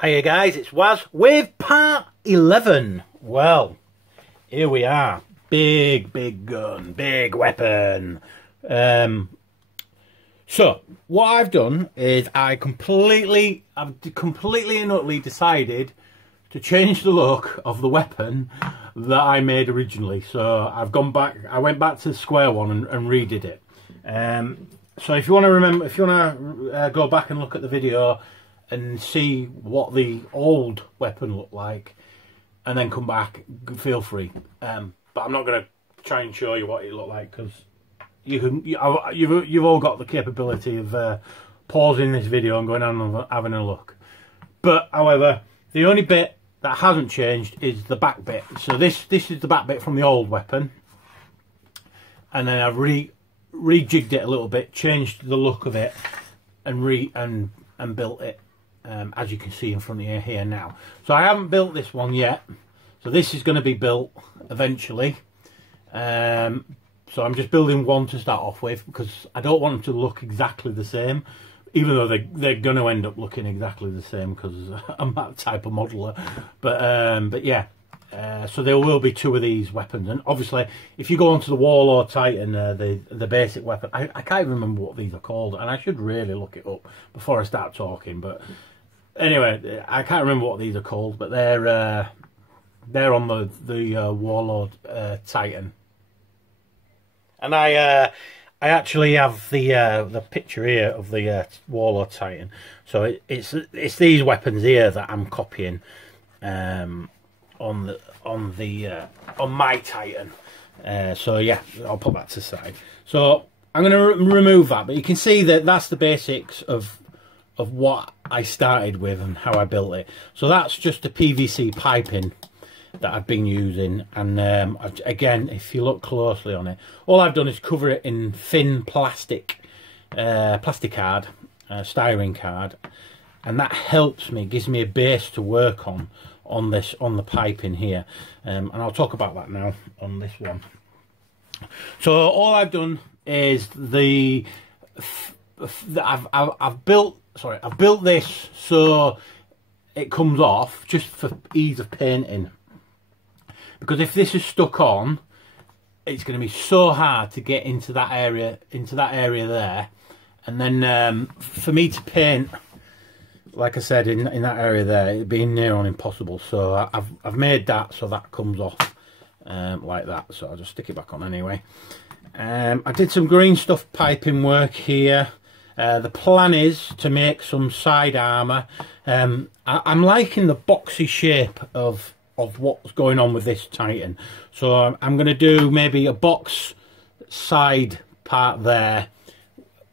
Hiya guys, it's Waz with part 11. Well, here we are. Big gun, big weapon. So, what I've done is I've completely and utterly decided to change the look of the weapon that I made originally. So I've gone back, I went back to the square one and redid it. So if you want to remember, if you want to go back and look at the video and see what the old weapon looked like, and then come back, feel free. But I'm not going to try and show you what it looked like, because you've all got the capability of pausing this video and going on and having a look. But however, the only bit that hasn't changed is the back bit. So this is the back bit from the old weapon, and then I've rejigged it a little bit, changed the look of it, and built it, as you can see in front of you here now. So I haven't built this one yet, so this is going to be built eventually. So I'm just building one to start off with, because I don't want them to look exactly the same, even though they're going to end up looking exactly the same, because I'm that type of modeler. But yeah, so there will be two of these weapons, and obviously if you go onto the Warlord Titan, the basic weapon, I can't even remember what these are called, and I should really look it up before I start talking. But anyway, I can't remember what these are called, but they're on the Warlord Titan. And I actually have the picture here of the Warlord Titan. So it's these weapons here that I'm copying on my Titan. So yeah, I'll put that to the side. So I'm going to remove that, but you can see that that's the basics of what I started with and how I built it. So that's just the PVC piping that I've been using, and again, if you look closely on it, all I've done is cover it in thin plastic card, styrene card, and that helps me, gives me a base to work on the piping here, and I'll talk about that now on this one. So all I've done is I've built this so it comes off just for ease of painting. Because if this is stuck on, it's going to be so hard to get into that area there, and then for me to paint, like I said, in that area there, it'd be near on impossible. So I've made that so that comes off like that. So I'll just stick it back on anyway. I did some green stuff piping work here. The plan is to make some side armour. I'm liking the boxy shape of what's going on with this Titan, so I'm going to do maybe a box side part there,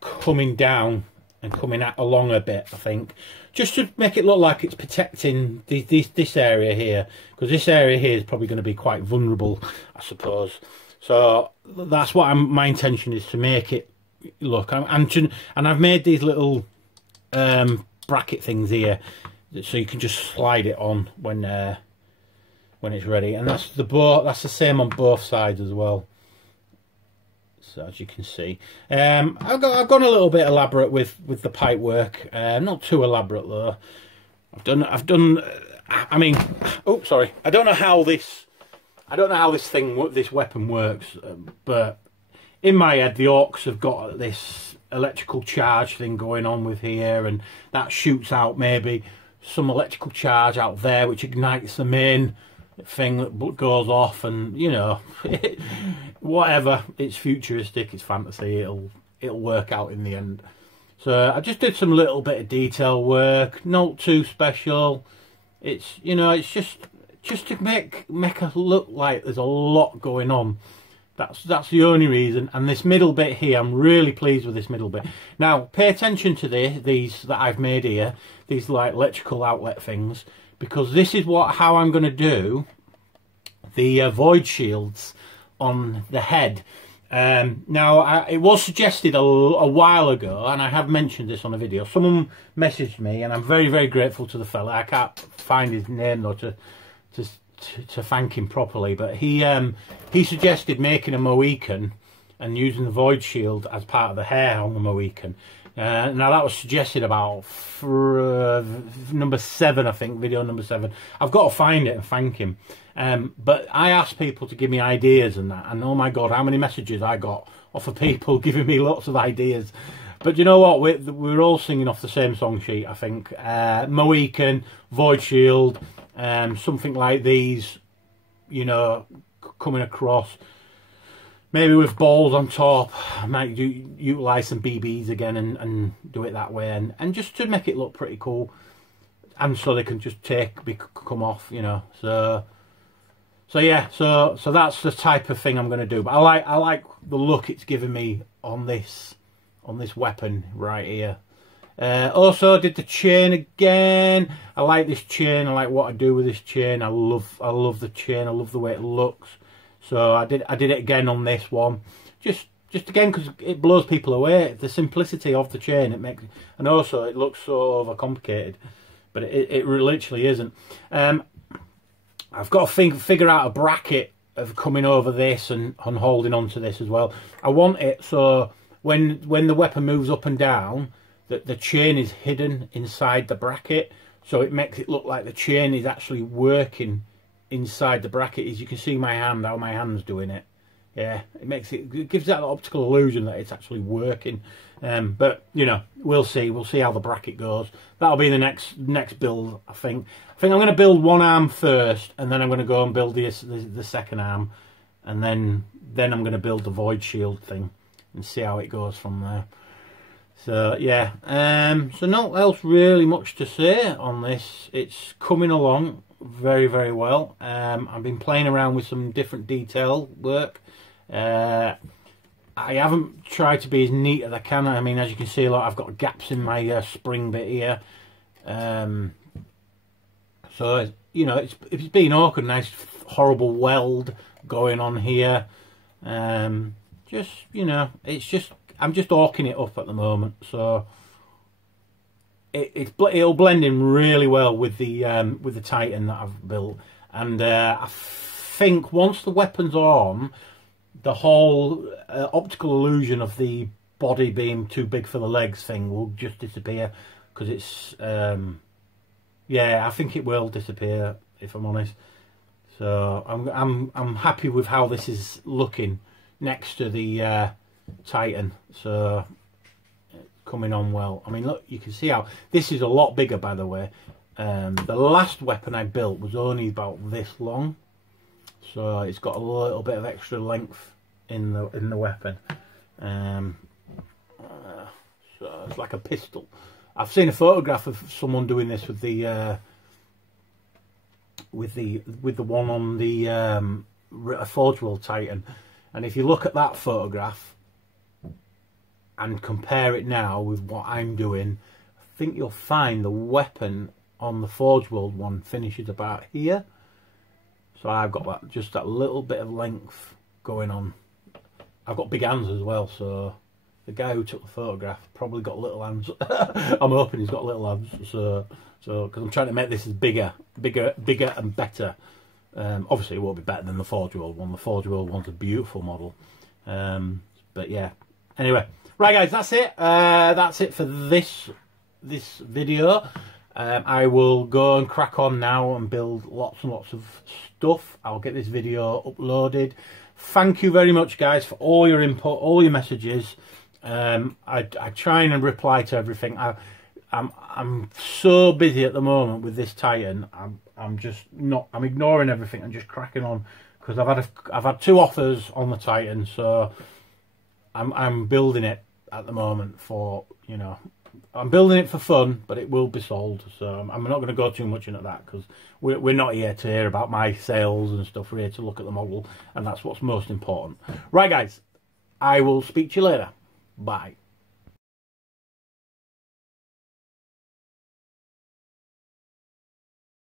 coming down and coming out along a bit, I think, just to make it look like it's protecting this area here, because this area here is probably going to be quite vulnerable, I suppose. So that's what my intention is, to make it look, and I've made these little bracket things here, so you can just slide it on when it's ready, and that's the same on both sides as well. So as you can see, I've gone a little bit elaborate with the pipe work, not too elaborate though. I've done. I mean, oh sorry, I don't know how this weapon works, but in my head the orcs have got this electrical charge thing going on with here, and that shoots out maybe some electrical charge out there, which ignites the main thing that goes off, and you know, whatever, it's futuristic, it's fantasy, it'll work out in the end. So I just did some little bit of detail work, not too special. It's, you know, it's just to make it look like there's a lot going on. That's the only reason. And this middle bit here, I'm really pleased with this middle bit. Now pay attention to these that I've made here, these like electrical outlet things, because this is how I'm going to do the void shields on the head. Now it was suggested a while ago, and I have mentioned this on a video. Someone messaged me, and I'm very grateful to the fella. I can't find his name though to thank him properly, but he suggested making a Mohican and using the void shield as part of the hair on the Mohican. Now that was suggested about for, number 7, I think, video number 7. I've got to find it and thank him. But I asked people to give me ideas and that, and oh my god, how many messages I got off of people giving me lots of ideas. But you know what, we're all singing off the same song sheet, I think. Mohican, Void Shield, something like these, you know, coming across. Maybe with balls on top. I might utilise some BBs again and do it that way, and just to make it look pretty cool, and so they can just come off, you know. So yeah, so that's the type of thing I'm going to do. But I like the look it's given me on this weapon right here. Also did the chain again. I like this chain. I like what I do with this chain. I love the chain. I love the way it looks. So I did it again on this one, just again because it blows people away. The simplicity of the chain it makes, and also it looks so overcomplicated, but it literally isn't. I've got to figure out a bracket of coming over this and holding onto this as well. I want it so when the weapon moves up and down, that the chain is hidden inside the bracket, so it makes it look like the chain is actually working inside the bracket. As you can see my hand, how my hand's doing it. Yeah, it gives that optical illusion that it's actually working. But you know, we'll see how the bracket goes. That'll be the next build. I think I'm going to build one arm first, and then I'm going to go and build the second arm, and then I'm going to build the void shield thing and see how it goes from there. So yeah, so not else really much to say on this. It's coming along very, very well. I've been playing around with some different detail work. I haven't tried to be as neat as I can. I mean, as you can see, I've got gaps in my spring bit here. So you know, it's been awkward. Nice horrible weld going on here. Just, you know, I'm just awking it up at the moment. So it'll blend in really well with the Titan that I've built, and I think once the weapons are on, the whole optical illusion of the body being too big for the legs thing will just disappear, because it's yeah, I think it will disappear, if I'm honest. So I'm happy with how this is looking next to the Titan. So coming on well. I mean, look, you can see how this is a lot bigger, by the way. The last weapon I built was only about this long, so it's got a little bit of extra length in the weapon. So it's like a pistol. I've seen a photograph of someone doing this with the one on the Forge World Titan, and if you look at that photograph and compare it now with what I'm doing, I think you'll find the weapon on the Forge World one finishes about here. So I've got just that little bit of length going on. I've got big hands as well, so the guy who took the photograph probably got little hands. I'm hoping he's got little hands. So because I'm trying to make this as bigger and better. Obviously it won't be better than the Forge World one. The Forge World one's a beautiful model. But yeah. Anyway, right guys, that's it. That's it for this video. I will go and crack on now and build lots and lots of stuff. I'll get this video uploaded. Thank you very much, guys, for all your input, all your messages. I try and reply to everything. I'm so busy at the moment with this Titan. I'm just not. I'm ignoring everything and just cracking on, because I've had 2 offers on the Titan, so I'm building it at the moment for, you know, I'm building it for fun, but it will be sold. So I'm not going to go too much into that, because we're not here to hear about my sales and stuff. We're here to look at the model, and that's what's most important. Right, guys, I will speak to you later. Bye.